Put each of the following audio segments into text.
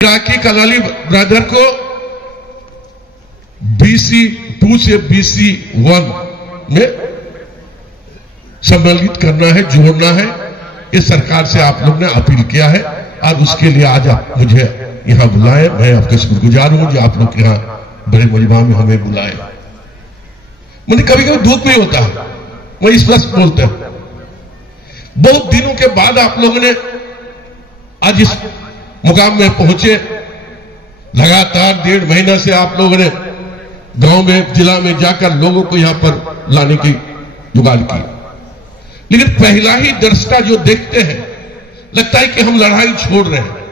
Iraqi कलाली brother को BC 2 से BC 1 में सम्मिलित करना है, जोड़ना है। इस सरकार से आप लोग ने अपील किया है और उसके लिए आज आप मुझे यहां बुलाए। मैं आपके शुक्रगुजार हूं जो आप लोग यहां बड़े मजमा में हमें बुलाए। मुझे कभी कभी दुख भी होता है, मैं स्पष्ट बोलते हैं। बहुत दिनों के बाद आप लोगों ने आज इस मुकाम में पहुंचे। लगातार 1.5 महीना से आप लोगों ने गांव में, जिला में जाकर लोगों को यहां पर लाने की जुगाड़ की, लेकिन पहला ही दृष्टा जो देखते हैं लगता है कि हम लड़ाई छोड़ रहे हैं।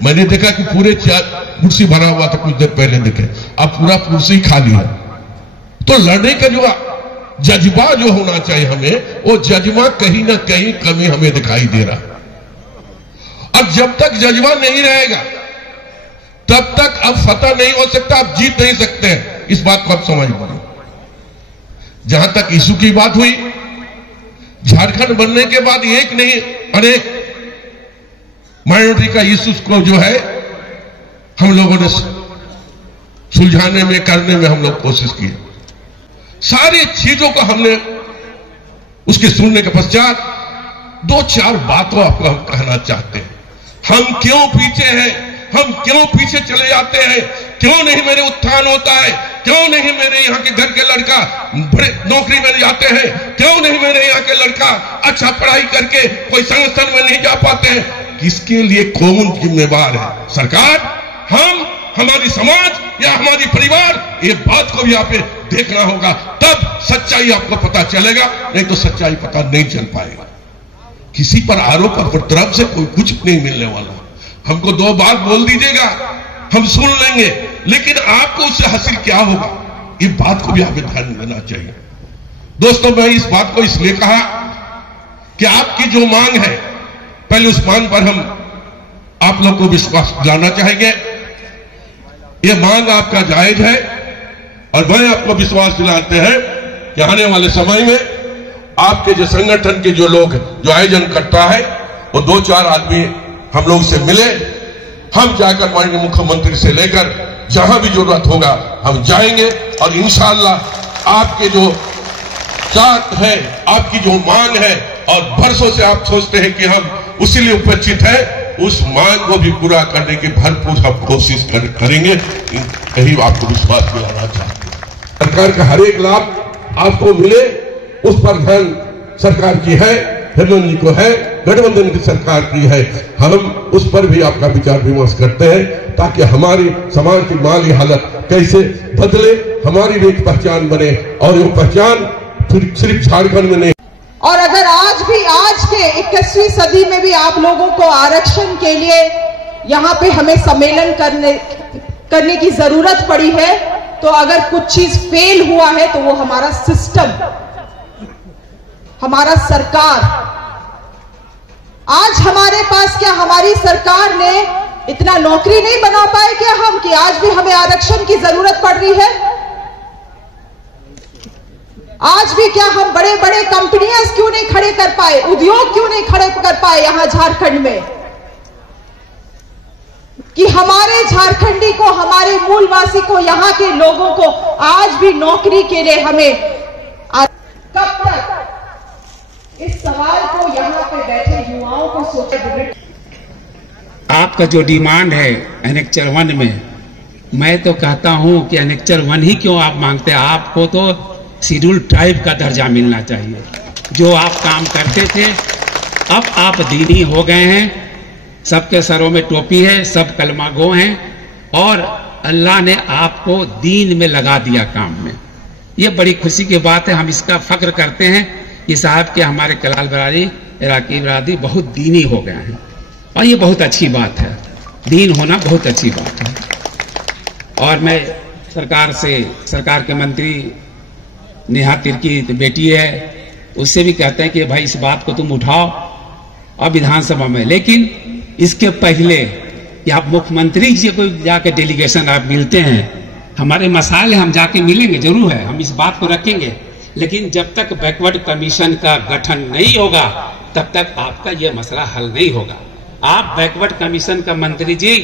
मैंने देखा कि पूरे 4 कुर्सी भरा हुआ था कुछ देर पहले, देखे अब पूरा कुर्सी खाली है। तो लड़ने का जो जज्बा जो होना चाहिए हमें, वो जज्बा कहीं ना कहीं कमी हमें दिखाई दे रहा है। अब जब तक जज्बा नहीं रहेगा तब तक अब फतह नहीं हो सकता, आप जीत नहीं सकते हैं। इस बात को आप समझ लीजिए। जहां तक इशू की बात हुई, झारखंड बनने के बाद एक नहीं अनेक माइनॉरिटी का इशू को जो है हम लोगों ने सुलझाने में, करने में हम लोग कोशिश की। सारी चीजों को हमने उसके सुनने के पश्चात 2-4 बातों आपको हम कहना चाहते हैं। हम क्यों पीछे हैं, हम क्यों पीछे चले जाते हैं, क्यों नहीं मेरे उत्थान होता है, क्यों नहीं मेरे यहाँ के घर के लड़का बड़े नौकरी में जाते हैं, क्यों नहीं मेरे यहाँ के लड़का अच्छा पढ़ाई करके कोई संगठन में नहीं जा पाते हैं। किसके लिए कौन जिम्मेवार है? सरकार, हम, हमारी समाज या हमारी परिवार? ये बात को भी आप देखना होगा, तब सच्चाई आपको पता चलेगा, नहीं तो सच्चाई पता नहीं चल पाएगा। किसी पर आरोप और तरफ से कोई कुछ नहीं मिलने वाला। हमको 2 बार बोल दीजिएगा, हम सुन लेंगे, लेकिन आपको उससे हासिल क्या होगा, ये बात को भी आप ध्यान देना चाहिए। दोस्तों, मैं इस बात को इसलिए कहा कि आपकी जो मांग है, पहले उस मांग पर हम आप लोग को विश्वास दिलाना चाहेंगे। ये मांग आपका जायज है और मैं आपको विश्वास दिलाते हैं कि आने वाले समय में आपके जो संगठन के जो लोग जो आयोजन करता है, वो 2-4 आदमी हम लोग से मिले। हम जाकर माननीय मुख्यमंत्री से लेकर जहां भी जरूरत होगा हम जाएंगे और इंशाअल्लाह आपके जो चाहत है, आपकी जो मांग है, और बरसों से आप सोचते हैं कि हम उसी लिए उपस्थित है, उस मांग को भी पूरा करने की भरपूर हम कोशिश करेंगे। यही आपको विश्वास दिलाना चाहते हैं। सरकार का हर एक लाभ आपको मिले, उस पर ध्यान सरकार की है, हेमंत जी को है, गठबंधन की सरकार की है। हम उस पर भी आपका विचार विमर्श करते हैं ताकि हमारी समाज की माली हालत कैसे बदले, हमारी भी एक पहचान बने, और वो पहचान सिर्फ झारखंड में नहीं। और अगर आज भी, आज के 21वीं सदी में भी आप लोगों को आरक्षण के लिए यहाँ पे हमें सम्मेलन करने की जरूरत पड़ी है, तो अगर कुछ चीज फेल हुआ है तो वो हमारा सिस्टम, हमारा सरकार। आज हमारे पास क्या हमारी सरकार ने इतना नौकरी नहीं बना पाए क्या हम, कि आज भी हमें आरक्षण की जरूरत पड़ रही है? आज भी क्या हम बड़े बड़े कंपनियां क्यों नहीं खड़े कर पाए, उद्योग क्यों नहीं खड़े कर पाए यहां झारखंड में, कि हमारे झारखंडी को, हमारे मूलवासी को, यहां के लोगों को आज भी नौकरी के लिए हमें कब तक इस सवाल को यहां पे बैठे युवाओं को सोचे। आपका जो डिमांड है एनेक्चर 1 में, मैं तो कहता हूं कि एनेक्चर 1 ही क्यों आप मांगते हैं? आपको तो शेड्यूल ट्राइब का दर्जा मिलना चाहिए। जो आप काम करते थे, अब आप दीनी हो गए हैं, सबके सरों में टोपी है, सब कलमा गो हैं, और अल्लाह ने आपको दीन में लगा दिया काम में। ये बड़ी खुशी की बात है, हम इसका फख्र करते हैं कि साहब के हमारे कलाल बरादरी, इराकी बरादरी बहुत दीनी हो गए हैं, और ये बहुत अच्छी बात है। दीन होना बहुत अच्छी बात है। और मैं सरकार के मंत्री नेहा तिर्की तो बेटी है, उससे भी कहते हैं कि भाई इस बात को तुम उठाओ और विधानसभा में, लेकिन इसके पहले कि आप मुख्यमंत्री जी को जाके डेलीगेशन आप मिलते हैं, हमारे मसाले हम जाके मिलेंगे, जरूर है, हम इस बात को रखेंगे, लेकिन जब तक बैकवर्ड कमीशन का गठन नहीं होगा तब तक आपका यह मसला हल नहीं होगा। आप बैकवर्ड कमीशन का मंत्री जी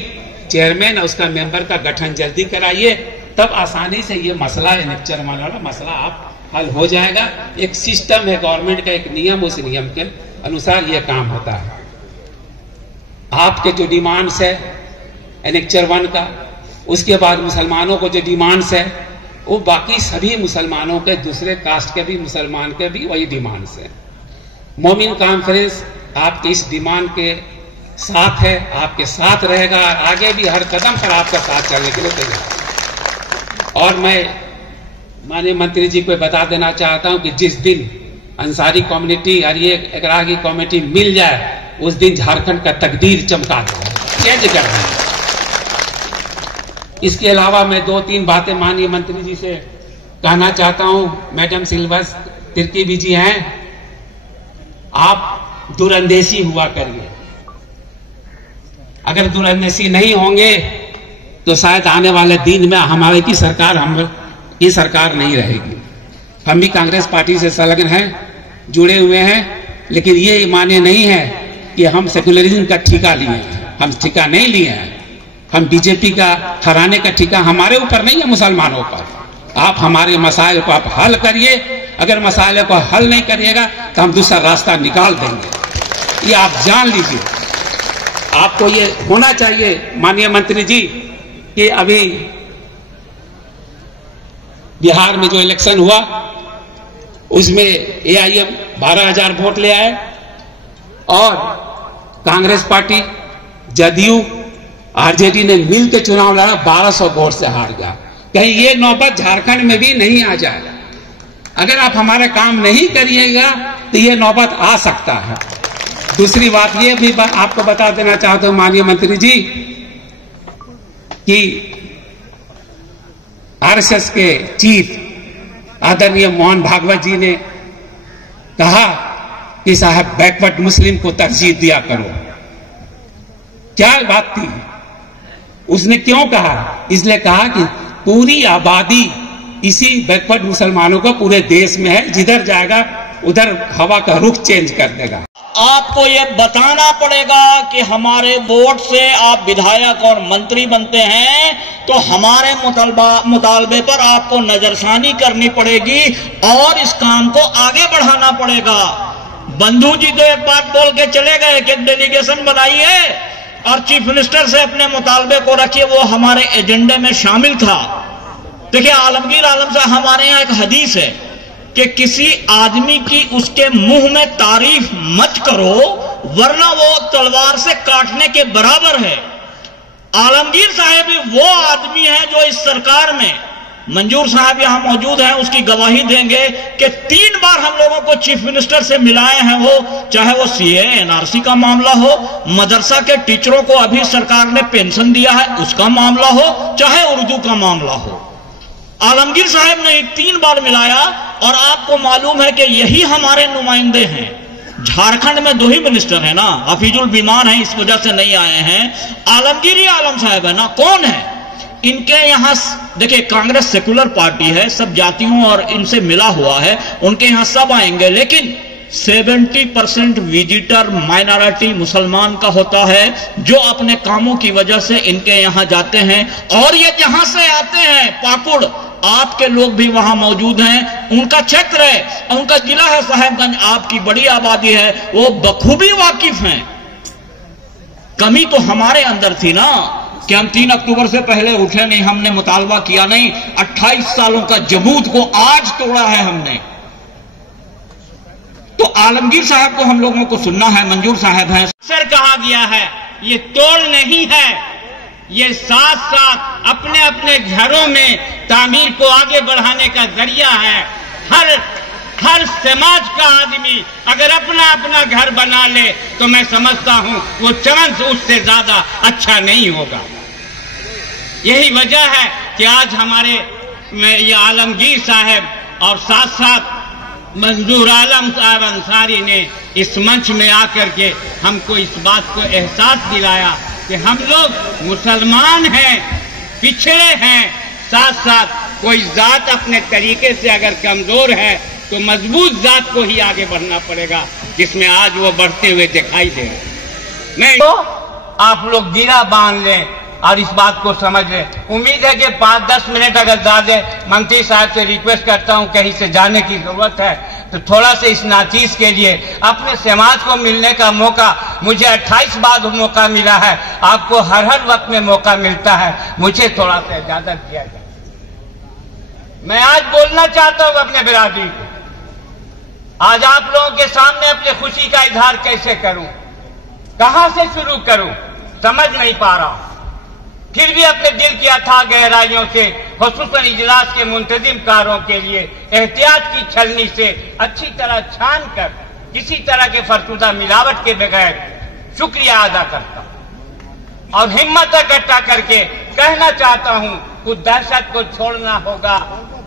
चेयरमैन और उसका मेंबर का गठन जल्दी कराइए, तब आसानी से ये मसला है, नेक्चर वाला मसला आप हल हो जाएगा। एक सिस्टम है गवर्नमेंट का, एक नियम, उस नियम के अनुसार ये काम होता है। आपके जो डिमांड्स है एनेक्चर 1 का, उसके बाद मुसलमानों को जो डिमांड्स है वो बाकी सभी मुसलमानों के, दूसरे कास्ट के भी मुसलमान के भी वही डिमांड्स है। मोमिन कॉन्फ्रेंस आपके इस डिमांड के साथ है, आपके साथ रहेगा, आगे भी हर कदम पर आपका साथ चलने के लिए तैयार। और मैं माननीय मंत्री जी को बता देना चाहता हूं कि जिस दिन अंसारी कम्युनिटी और ये एकरा की कम्युनिटी मिल जाए, उस दिन झारखंड का तकदीर चमका देगा, चेंज कर देगा। इसके अलावा मैं 2-3 बातें माननीय मंत्री जी से कहना चाहता हूं। मैडम सिल्वस तिर्की जी हैं, आप दूरंदेशी हुआ करिए। अगर दूरंदेशी नहीं होंगे तो शायद आने वाले दिन में हमारे की सरकार की सरकार नहीं रहेगी। हम भी कांग्रेस पार्टी से संलग्न हैं, जुड़े हुए हैं, लेकिन ये माने नहीं है कि हम सेकुलरिज्म का ठेका लिए। हम ठेका नहीं लिए हैं। हम बीजेपी का हराने का ठेका हमारे ऊपर नहीं है, मुसलमानों पर। आप हमारे मसाइल को आप हल करिए। अगर मसाइल को हल नहीं करिएगा तो हम दूसरा रास्ता निकाल देंगे, ये आप जान लीजिए। आपको ये होना चाहिए माननीय मंत्री जी कि अभी बिहार में जो इलेक्शन हुआ उसमें एआईएम 12,000 वोट ले आए और कांग्रेस पार्टी, जदयू, आरजेडी ने मिलकर चुनाव लड़ा, 1200 वोट से हार गया। कहीं ये नौबत झारखंड में भी नहीं आ जाए। अगर आप हमारा काम नहीं करिएगा तो ये नौबत आ सकता है। दूसरी बात ये भी आपको बता देना चाहता हूं माननीय मंत्री जी कि आरएसएस के चीफ आदरणीय मोहन भागवत जी ने कहा कि साहब बैकवर्ड मुस्लिम को तरजीह दिया करो। क्या बात थी? उसने क्यों कहा? इसलिए कहा कि पूरी आबादी इसी बैकवर्ड मुसलमानों का पूरे देश में है, जिधर जाएगा उधर हवा का रुख चेंज कर देगा। आपको ये बताना पड़ेगा कि हमारे वोट से आप विधायक और मंत्री बनते हैं तो हमारे मुतालबे पर आपको नजरसानी करनी पड़ेगी और इस काम को आगे बढ़ाना पड़ेगा। बंधु जी तो एक बात बोल के चले गए कि एक डेलीगेशन बनाइए और चीफ मिनिस्टर से अपने मुतालबे को रखिए, वो हमारे एजेंडे में शामिल था। देखिए आलमगीर आलम साहब, हमारे यहाँ एक हदीस है कि किसी आदमी की उसके मुंह में तारीफ मत करो वरना वो तलवार से काटने के बराबर है। आलमगीर साहब वो आदमी है जो इस सरकार में, मंजूर साहब यहां मौजूद हैं, उसकी गवाही देंगे कि 3 बार हम लोगों को चीफ मिनिस्टर से मिलाए हैं। वो चाहे वो सीए एनआरसी का मामला हो, मदरसा के टीचरों को अभी सरकार ने पेंशन दिया है उसका मामला हो, चाहे उर्दू का मामला हो, आलमगीर साहब ने 3 बार मिलाया। और आपको मालूम है कि यही हमारे नुमाइंदे हैं। झारखंड में 2 ही मिनिस्टर है ना, हफीजुल बीमार हैं इस वजह से नहीं आए हैं। आलमगीर ही आलम साहब है ना, कौन है? इनके यहां देखिए कांग्रेस सेकुलर पार्टी है, सब जातियों और इनसे मिला हुआ है, उनके यहां सब आएंगे, लेकिन 70% विजिटर माइनॉरिटी मुसलमान का होता है जो अपने कामों की वजह से इनके यहां जाते हैं। और ये जहां से आते हैं पाकुड़, आपके लोग भी वहां मौजूद हैं, उनका क्षेत्र है, उनका जिला है साहेबगंज, आपकी बड़ी आबादी है, वो बखूबी वाकिफ हैं। कमी तो हमारे अंदर थी ना कि हम 3 अक्टूबर से पहले उठे नहीं, हमने मुतालबा किया नहीं। 28 सालों का जमूद को आज तोड़ा है हमने। तो आलमगीर साहब को हम लोगों को सुनना है, मंजूर साहब हैं। सर कहा गया है ये तोड़ नहीं है, ये साथ साथ अपने अपने घरों में तामीर को आगे बढ़ाने का जरिया है। हर समाज का आदमी अगर अपना अपना घर बना ले तो मैं समझता हूं वो चांस उससे ज्यादा अच्छा नहीं होगा। यही वजह है कि आज हमारे ये आलमगीर साहब और साथ साथ मंजूर आलम साहब अंसारी ने इस मंच में आकर के हमको इस बात को एहसास दिलाया कि हम लोग मुसलमान हैं, पिछड़े हैं, साथ साथ कोई जात अपने तरीके से अगर कमजोर है तो मजबूत जात को ही आगे बढ़ना पड़ेगा, जिसमें आज वो बढ़ते हुए दिखाई दे। नहीं तो आप लोग गिरा बांध लें, और इस बात को समझ लें। उम्मीद है कि 5-10 मिनट अगर ज्यादा मंत्री साहब से रिक्वेस्ट करता हूं, कहीं से जाने की जरूरत है तो थोड़ा से इस नाचीज के लिए अपने समाज को मिलने का मौका, मुझे 28 बार मौका मिला है, आपको हर वक्त में मौका मिलता है, मुझे थोड़ा सा इजाजत दिया जाए। मैं आज बोलना चाहता हूं अपने बिरादरी को, आज आप लोगों के सामने अपनी खुशी का इजहार कैसे करूं, कहां से शुरू करूं, समझ नहीं पा रहा हूं। फिर भी अपने दिल की अथाह गहराइयों से, खुसूसन इजलास के मुंतजिमकारों के लिए एहतियात की छलनी से अच्छी तरह छान कर किसी तरह के फरसुदा मिलावट के बगैर शुक्रिया अदा करता हूं और हिम्मत इकट्ठा करके कहना चाहता हूं, कुछ दहशत को छोड़ना होगा,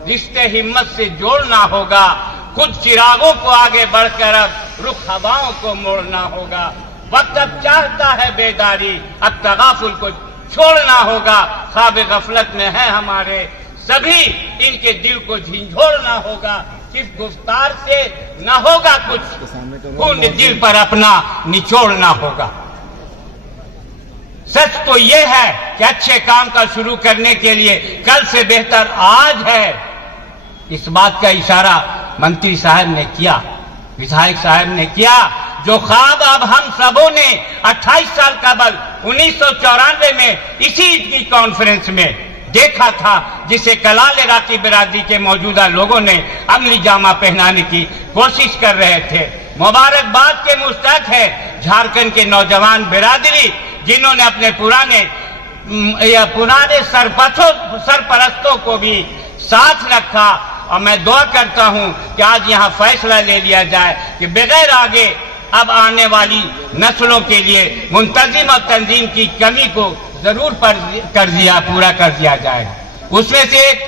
रिश्ते हिम्मत से जोड़ना होगा, खुद चिरागों को आगे बढ़कर अब रुख हवाओं को मोड़ना होगा। वक्त अब चाहता है बेदारी, अब तगाफुल को छोड़ना होगा। ख्वाब गफलत में है हमारे सभी, इनके दिल को झिंझोड़ना होगा। किस गुफ्तार से न होगा कुछ, खून दिल पर अपना निचोड़ना होगा। सच तो यह है कि अच्छे काम का शुरू करने के लिए कल से बेहतर आज है। इस बात का इशारा मंत्री साहब ने किया, विधायक साहब ने किया। जो ख्वाब अब हम सबों ने 28 साल कबल 1994 में इसी ईद की कॉन्फ्रेंस में देखा था, जिसे कलाल इराकी बिरादरी के मौजूदा लोगों ने अमली जामा पहनाने की कोशिश कर रहे थे। मुबारकबाद के मुस्तहक है झारखंड के नौजवान बिरादरी, जिन्होंने अपने पुराने सरपरस्तों को भी साथ रखा। और मैं दुआ करता हूं कि आज यहां फैसला ले लिया जाए कि बगैर आगे अब आने वाली नस्लों के लिए मुंतजिम और तंजीम की कमी को जरूर पूरा कर दिया जाएगा। उसमें से एक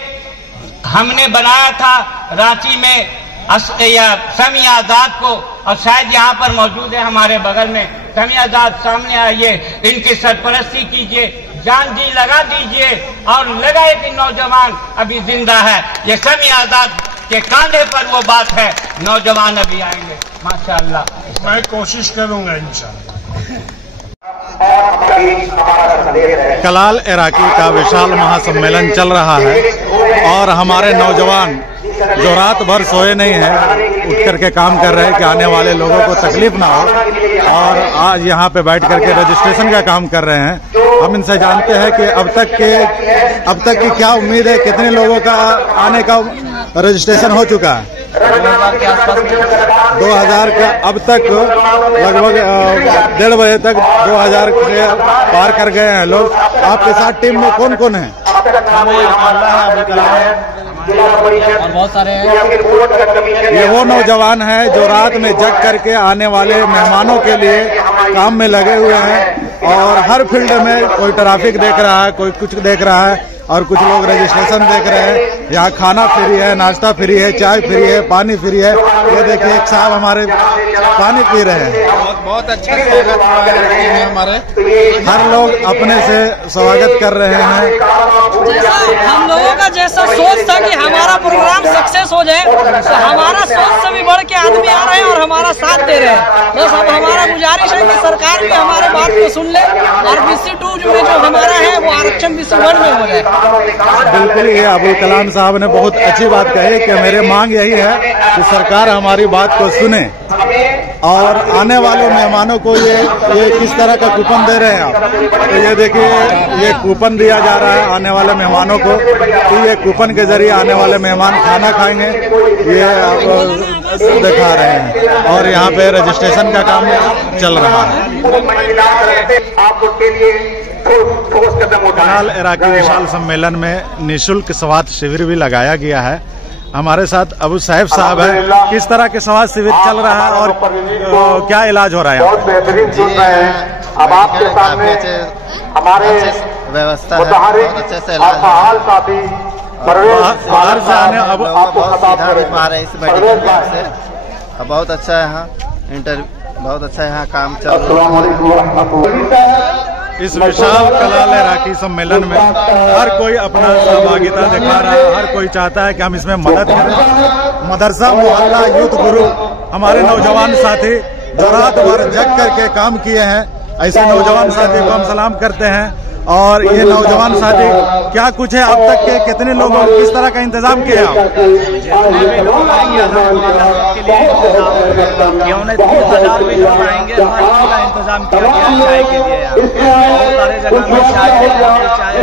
हमने बनाया था रांची में समी आजाद को, और शायद यहाँ पर मौजूद है हमारे बगल में समी आजाद, सामने आइए, इनकी सरपरस्ती कीजिए, जान जी लगा दीजिए और लगाए कि नौजवान अभी जिंदा है। ये समी आजाद के कांधे पर वो बात है, नौजवान अभी आएंगे माशाअल्लाह। मैं कोशिश करूंगा इंशाअल्लाह। कलाल इराकी का विशाल महासम्मेलन चल रहा है और हमारे नौजवान जो रात भर सोए नहीं हैं, उठ करके काम कर रहे हैं कि आने वाले लोगों को तकलीफ ना हो, और आज यहाँ पे बैठ करके रजिस्ट्रेशन का काम कर रहे हैं। हम इनसे जानते हैं कि अब तक की क्या उम्मीद है, कितने लोगों का आने का रजिस्ट्रेशन हो चुका है? 2000 का अब तक लगभग 1:30 बजे तक 2000 के पार कर गए हैं लोग। आपके साथ टीम में कौन कौन है? और बहुत सारे हैं। ये वो नौजवान हैं जो रात में जग करके आने वाले मेहमानों के लिए काम में लगे हुए हैं, और हर फील्ड में कोई ट्रैफिक देख रहा है, कोई कुछ देख रहा है, और कुछ लोग रजिस्ट्रेशन देख रहे हैं। यहाँ खाना फ्री है, नाश्ता फ्री है, चाय फ्री है, पानी फ्री है। ये देखिए एक साहब हमारे पानी पी रहे हैं। बहुत अच्छा स्वागत है हमारे, हर लोग अपने से स्वागत कर रहे हैं। जैसा हम लोगों का जैसा सोच था कि हमारा प्रोग्राम सक्सेस हो जाए, तो हमारा सोच से भी बढ़ के आदमी आ रहे हैं और हमारा साथ दे रहे हैं। बस अब हमारा गुजारिश है कि सरकार भी हमारे बात को सुन ले और BC2 में जो हमारा है वो आरक्षण BC1 में हो जाए। बिल्कुल, ये अबुल कलाम साहब ने बहुत अच्छी बात कही कि मेरी मांग यही है कि सरकार हमारी बात को सुने, और आने वाले मेहमानों को ये किस तरह का कूपन दे रहे हैं आप? तो ये देखिए, ये कूपन दिया जा रहा है आने वाले मेहमानों को, कि ये कूपन के जरिए आने वाले मेहमान खाना खाएंगे, ये आप दिखा रहे हैं। और यहाँ पे रजिस्ट्रेशन का काम चल रहा है। कलाल इराकी विशाल सम्मेलन में निःशुल्क स्वास्थ्य शिविर भी लगाया गया है। हमारे साथ अबू साहिब साहब है। किस तरह के स्वास्थ्य शिविर चल रहा है और क्या इलाज हो रहा है? बहुत बेहतरीन सुन रहे हैं। अब आपके सामने हमारे व्यवस्था है, बहुत अच्छे से इलाज साथी बाहर से आने अब आपको खिताब रहे इस मेडिकल कैंप से। बहुत अच्छा है यहाँ बहुत अच्छा यहाँ काम चल रहा है। इस विशाल कलाल इराकी सम्मेलन में हर कोई अपना सहभागिता दिखा रहा है, हर कोई चाहता है कि हम इसमें मदद करें। मदरसा मोहल्ला यूथ गुरु हमारे नौजवान साथी जो रात भर जग करके काम किए हैं, ऐसे नौजवान साथी को हम सलाम करते हैं। और ये नौजवान साथी क्या कुछ है, अब तक के कितने लोगों ने किस तरह का इंतजाम किया? जितने भी लोग आएंगे के लिए क्यों नहीं 30,000 भी लोग आएंगे, का इंतजाम किया गया चाय के लिए। बहुत सारे जगह में चाय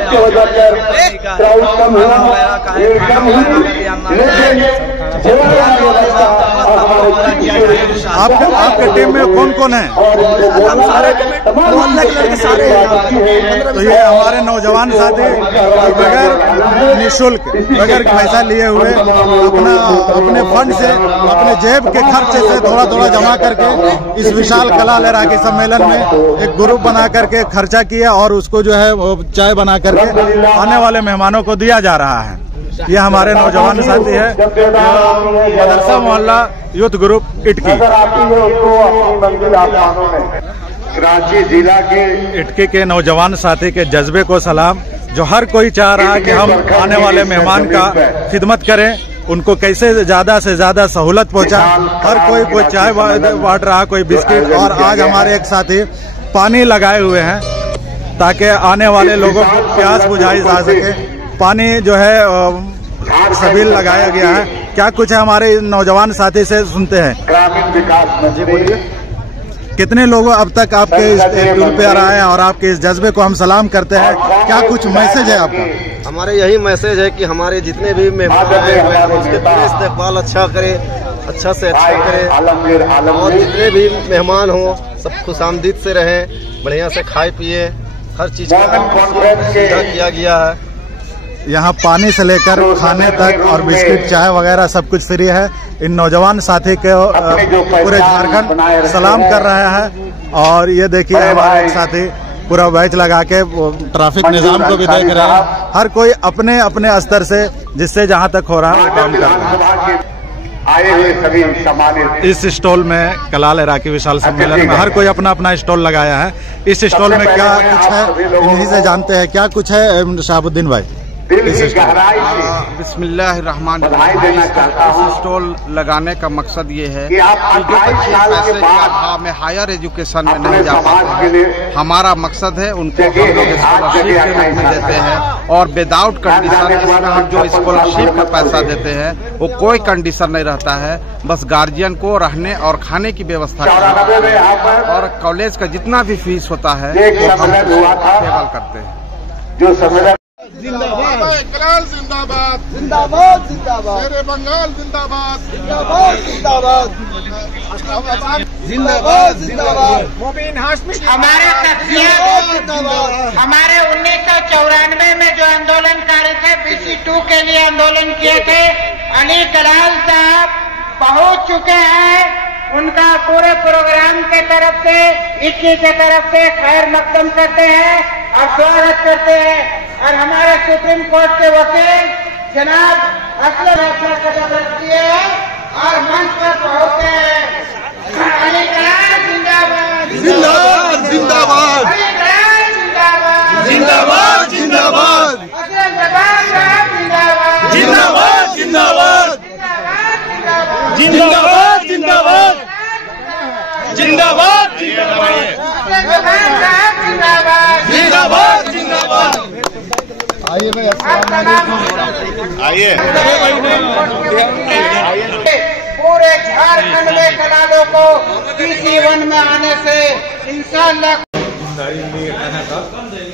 आपके टीम में कौन कौन है? हम सारे सारे तो ये हमारे नौजवान साथी बगैर निःशुल्क, बगैर पैसा लिए हुए अपने फंड से, अपने जेब के खर्चे से थोड़ा थोड़ा जमा करके इस विशाल कला लहराकी सम्मेलन में एक ग्रुप बना करके खर्चा किया और उसको जो है वो चाय बना करके आने वाले मेहमानों को दिया जा रहा है। ये हमारे नौजवान साथी है मदरसा मोहल्ला यूथ ग्रुप इटकी। कराची जिला के इटकी के नौजवान साथी के जज्बे को सलाम, जो हर कोई चाह रहा है कि हम आने वाले मेहमान का खिदमत करें, उनको कैसे ज्यादा से ज्यादा सहूलत पहुंचा। हर कोई चाय बांट रहा, कोई बिस्किट, और आज हमारे एक साथी पानी लगाए हुए हैं ताकि आने वाले लोगों को प्यास बुझाई जा सके। पानी जो है सबील लगाया गया है। क्या कुछ है हमारे नौजवान साथी से सुनते हैं। ग्रामीण विकास में जी बोलिए। कितने लोग अब तक आपके इस टूर पे आ रहे हैं और आपके इस जज्बे को हम सलाम करते हैं। क्या कुछ मैसेज है आपका? हमारे यही मैसेज है कि हमारे जितने भी मेहमान हैं उसके पूरे इस्तेकबाल अच्छा करे, अच्छा से अच्छा करे, और जितने भी मेहमान हों सब खुशामदीद से रहें, बढ़िया से खाए पिए, हर चीज का सुविधा किया गया है। यहाँ पानी से लेकर खाने तक और बिस्किट चाय वगैरह सब कुछ फ्री है। इन नौजवान साथी के पूरे झारखंड सलाम कर रहे हैं। और ये देखिए हमारे एक साथी पूरा बैच लगा के ट्रैफिक निजाम को भी देख रहे हैं। हर कोई अपने अपने स्तर से जिससे जहाँ तक हो रहा है काम कर रहा है। आए हुए सभी सम्मानित इस स्टॉल में कला लहराकी विशाल सम्मेलन में हर कोई अपना अपना स्टॉल लगाया है। इस स्टॉल में क्या कुछ है इन्हीं से जानते हैं। क्या कुछ है शहाबुद्दीन भाई? बिस्मिल्लाहिर्रहमानिर्रहीम। इस स्टॉल लगाने का मकसद ये है कि जो बच्चे पैसे के अभाव में हायर एजुकेशन में नहीं जा पाते, हमारा मकसद है उनको हम लोग स्कॉलरशिप के रूप में देते हैं। और विदाउट कंडीशन इसमें हम जो स्कॉलरशिप का पैसा देते हैं वो कोई कंडीशन नहीं रहता है, बस गार्जियन को रहने और खाने की व्यवस्था करते हैं। और कॉलेज का जितना भी फीस होता है वो हम केवल करते हैं। जो समय कलाल जिंदाबाद, जिंदाबाद जिंदाबाद, शेरे बंगाल जिंदाबाद, जिंदाबाद जिंदाबाद, जिंदाबाद जिंदाबाद। मुबीन हाशमी हमारे हमारे 1994 में जो आंदोलनकारी थे BC2 के लिए आंदोलन किए थे, अली कलाल साहब पहुंच चुके हैं। उनका पूरे प्रोग्राम के तरफ से, इक्की के तरफ से खैर मकदम करते हैं और स्वागत करते हैं। और हमारे सुप्रीम कोर्ट के वकील जनाब असलम अपना कदम रखती है और मंच पर पहुंचते हैं। अली कलाल जिंदाबाद, जिंदाबाद जिंदाबाद, अली कलाल जिंदाबाद, जिंदाबाद जिंदाबाद, असलम जवान साहब जिंदाबाद, जिंदाबाद जिंदाबाद, जिंदाबाद जिंदाबाद, जिंदाबाद जिंदाबाद, असलम जवान साहब जिंदाबाद, जिंदाबाद जिंदाबाद। आइए भाई, आइए। पूरे झारखंड में कलालों को BC1 में आने से इंशाअल्लाह।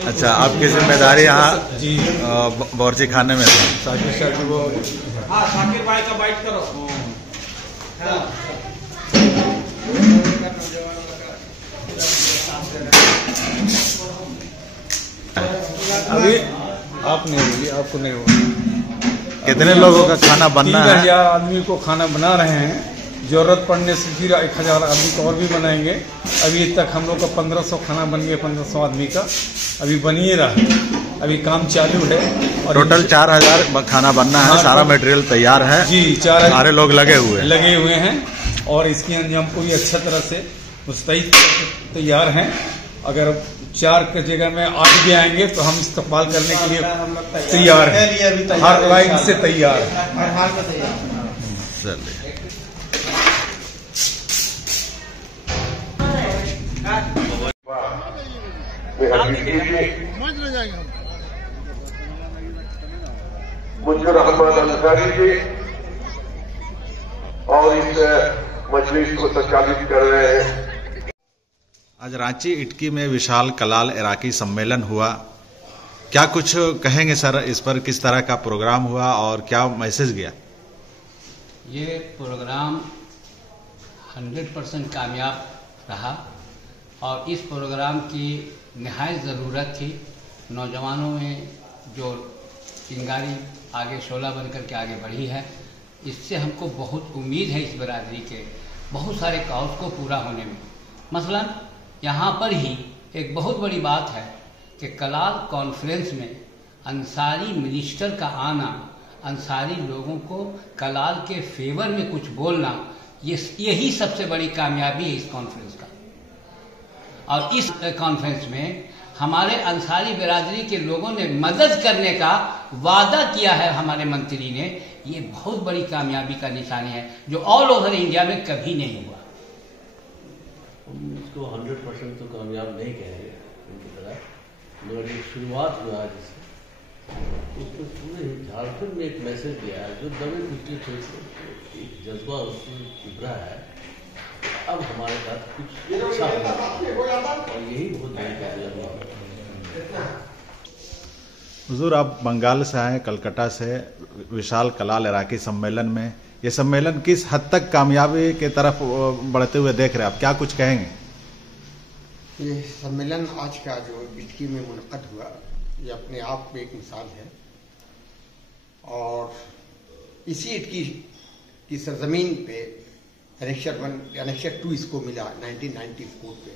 अच्छा, आपकी जिम्मेदारी यहाँ बावर्ची खाने में था। साकिर भाई का बाइट करो। अभी आप नहीं बोलिए, आपको नहीं होगा। कितने लोगों का खाना बनना है? 3000 आदमी को खाना बना रहे हैं। जरूरत पड़ने से फिर 1000 आदमी को और भी बनाएंगे। अभी तक हम लोग का 1500 खाना बन गया, 1500 आदमी का अभी बनिए रहा। अभी काम चालू है और टोटल 4000 खाना बनना है। सारा मटेरियल तैयार है जी, 4000 सारे लोग लगे हुए हैं और इसकी अंजाम को भी अच्छा तरह से मुस्तैद तैयार हैं। अगर 4 की जगह में 8 भी आएंगे तो हम इस्तेमाल करने के लिए तैयार हैं। हर लाइन से तैयार है। चलिए। समझ न जाएंगे हम। मुंशिर अहमद अंसारी जी और इस मजलिस को संचालित कर रहे हैं। आज रांची इटकी में विशाल कलाल इराकी सम्मेलन हुआ, क्या कुछ कहेंगे सर इस पर? किस तरह का प्रोग्राम हुआ और क्या मैसेज गया? ये प्रोग्राम 100% कामयाब रहा और इस प्रोग्राम की निहायत ज़रूरत थी। नौजवानों में जो चिंगारी आगे शोला बनकर के आगे बढ़ी है, इससे हमको बहुत उम्मीद है इस बरादरी के बहुत सारे कॉज को पूरा होने में। मसलन यहाँ पर ही एक बहुत बड़ी बात है कि कलाल कॉन्फ्रेंस में अंसारी मिनिस्टर का आना, अंसारी लोगों को कलाल के फेवर में कुछ बोलना, यही सबसे बड़ी कामयाबी है इस कॉन्फ्रेंस का। और इस कॉन्फ्रेंस में हमारे अंसारी बिरादरी के लोगों ने मदद करने का वादा किया है हमारे मंत्री ने। ये बहुत बड़ी कामयाबी का निशानी है जो ऑल ओवर इंडिया में कभी नहीं हुआ। हम इसको 100% तो कामयाब नहीं कहेंगे उनकी तरह, मगर एक शुरुआत हुआ जिससे उसमें पूरे झारखंड में एक मैसेज दिया है जो दबे पिछले थे, एक जज्बा उसमें उभरा है। अब हमारे साथ कुछ अच्छा होगा और यही बहुत बड़ी कामयाबी। हुजूर, आप बंगाल से आए, कलकत्ता से, विशाल कलाल इराकी सम्मेलन में, ये सम्मेलन किस हद तक कामयाबी के तरफ बढ़ते हुए देख रहे हैं आप? क्या कुछ कहेंगे? ये सम्मेलन आज का जो इटकी में मुनक़द हुआ, ये अपने आप में एक मिसाल है। और इसी इटकी की सरजमीन पे एनेक्शर 2 इसको मिला 1994 पे,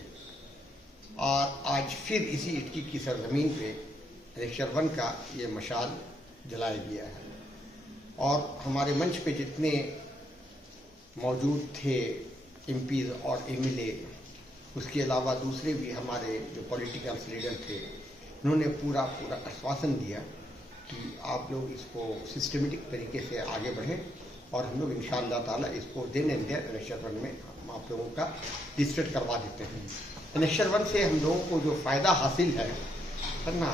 और आज फिर इसी इटकी की सरजमीन पे एनेक्शर 1 का ये मशाल जलाया गया है। और हमारे मंच पे जितने मौजूद थे एमपीज और एमएलए, उसके अलावा दूसरे भी हमारे जो पॉलिटिकल लीडर थे, उन्होंने पूरा आश्वासन दिया कि आप लोग इसको सिस्टमेटिक तरीके से आगे बढ़ें और हम लोग इंशाअल्लाह ताला इसको दिन एंड देयर एनेक्शर 1 में हम आप लोगों का रजिस्टर करवा देते हैं। एनेक्शर 1 से हम लोगों को जो फ़ायदा हासिल है ना,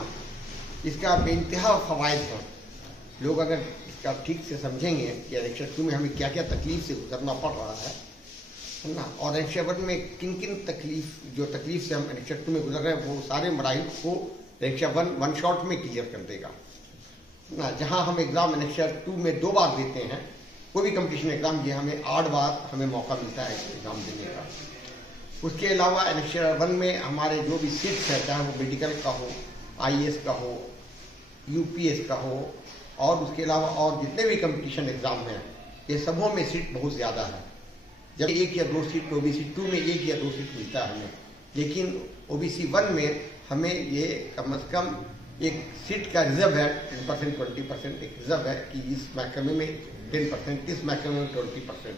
इसका बेइंतहा फ़वाइद है। लोग अगर इसका ठीक से समझेंगे कि एनेक्शर 2 में हमें क्या क्या तकलीफ से गुजरना पड़ रहा है ना, और एनेक्शर 1 में किन किन तकलीफ से हम एनेक्शर 2 में गुजर रहे हैं, वो सारे मराइल को एनेक्शर 1 शॉट में क्लियर कर देगा ना। जहां हम एग्ज़ाम एनेक्शर 2 में 2 बार देते हैं, कोई भी कंपटीशन एग्ज़ाम, ये हमें 8 बार हमें मौका मिलता है एग्ज़ाम देने का। उसके अलावा एनेक्शर 1 में हमारे जो भी सीट्स है, चाहे वो मेडिकल का हो, IAS का हो, UPS का हो, और उसके अलावा और जितने भी कंपटीशन एग्ज़ाम हैं, ये सबों में सीट बहुत ज़्यादा है। जब 1 या 2 सीट OBC 2 में 1 या 2 सीट मिलता है हमें, लेकिन OBC 1 में हमें ये कम से कम एक सीट का रिजर्व है 10% 20% एक रिजर्व है कि इस महकमे में 10%, इस महकमे में 20%।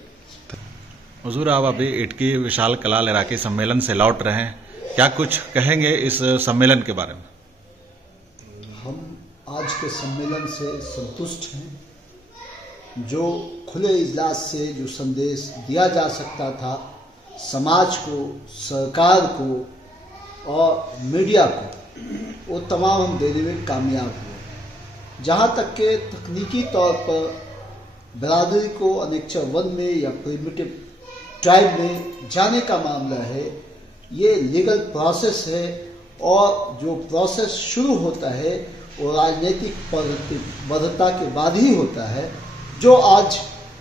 हुजूर, आप अभी इटकी विशाल कलाल इराकी सम्मेलन से लौट रहे हैं, क्या कुछ कहेंगे इस सम्मेलन के बारे में? हम आज के सम्मेलन से संतुष्ट हैं। जो खुले इजलास से जो संदेश दिया जा सकता था समाज को, सरकार को और मीडिया को, वो तमाम हम देने में कामयाब हुए। जहाँ तक के तकनीकी तौर पर बरादरी को एनेक्शर 1 में या प्रिमिटिव ट्राइब में जाने का मामला है, ये लीगल प्रोसेस है, और जो प्रोसेस शुरू होता है वो राजनीतिक प्रतिबद्धता के बाद ही होता है। जो आज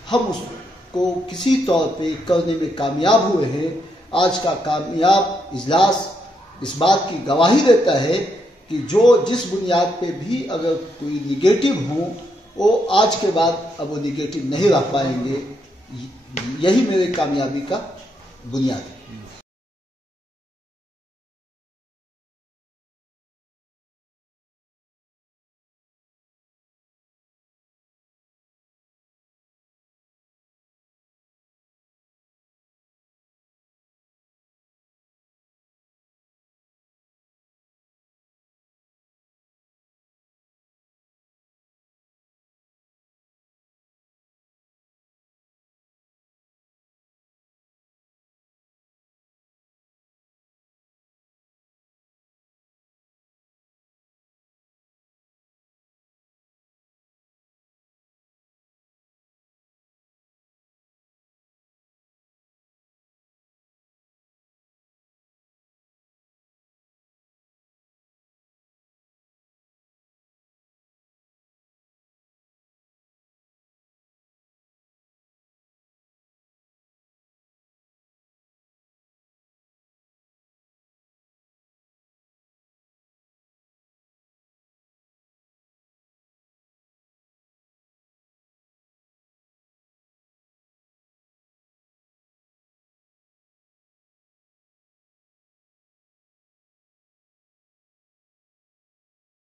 हम उसको किसी तौर पे करने में कामयाब हुए हैं, आज का कामयाब इजलास इस बात की गवाही देता है कि जो जिस बुनियाद पे भी अगर कोई निगेटिव हो, वो आज के बाद अब वो निगेटिव नहीं रह पाएंगे। यही मेरे कामयाबी का बुनियाद है।